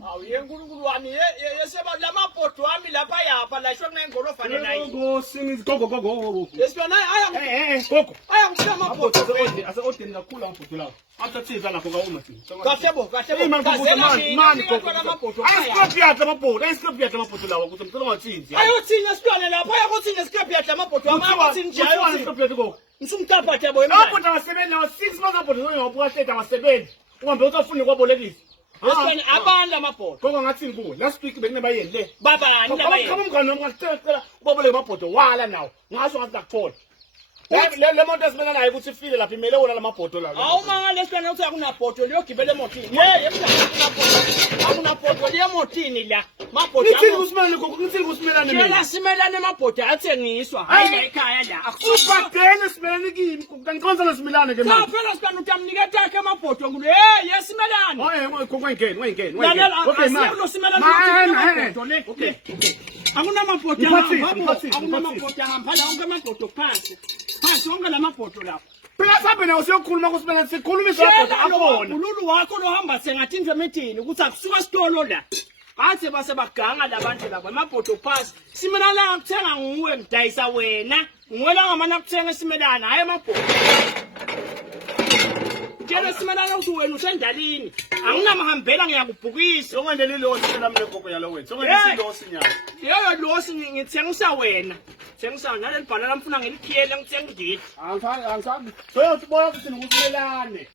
Awu yenkulunkulu wami yeseba lamapoto wami lapha yapha la shona ngengolo fane nayi. Go sing go. Yesibona aya Gogo. aya ngishaya amapoto. Ase odeni kakhulu amapoto lawo. After tea la ngoba uma si. Kahle bo. Man gogo. Ayiscrap yakhe amapoto lawo ukuthi mtholo ngathinzi. Ayothinya sihlwane lapha ayakothinya scrap yakhe amapoto wami ayothinya nje ayothinya. Scrap yakhe go. Ngisumptapha thebo Amapoto awasebenzi nawo 6 months amapoto ngoba hleda awasebenzi. Uhambe utafuna ukwabolekisa. Yesibona abantu amapoto. Gogo ngathi kuwe. Last week bekunebayeni le. Babani nabayeni. Kama mngani wami ngacela ubaboleke amapoto wala nawo. Ngaso ngathi akuthola. Le moto esimena nayo ukuthi ifile lapha imele wona lamapoto la. Awumanga lesibona ukuthi akunapoto liyogibela emotini. Akunapoto liyemotini la. Mapoto. Ngithini kusimelane gogo? Ngithini kusimelane mina? Yela simelane amapoto athengiswa. Hayi ekhaya la. Ubhadele simelane kimi. Kangiqonza nesimelane ke manje. Phela sibani utamnika takhe amapoto ngulu. Yesimelane. Hayi ngokwengeni. Okay man. Okay. Akunamapoto akunamapoto ahamba la onke amapoto phansi. Phansi onke lamapoto lapha. Phela sabe nawo siyokhuluma kusimelane sikhulumiswa amapoto akona. Ululu wakho lohamba sengathi imfemethini ukuthi akusuka sitolo la. Bathe base baganga labantu laba amapoto phansi. Simelana ngithenga nguwe mdayisa wena. Ngwela ngamana kuthenga isimelana hayi amapoto. Tshela simelana ukuthi wena usendalini. Anginamahambela ngiyakubhukisa. Ongandeli lo sicela mina gogo yalo wethu. Ongandeli lo sinyalo. Leyo losi ngithengisa wena. Thengisa naleli bhala lamfuna ngelikhiyele ngithenga ngidile. Angisabi. So uthi boya ukuthi nikusimelane.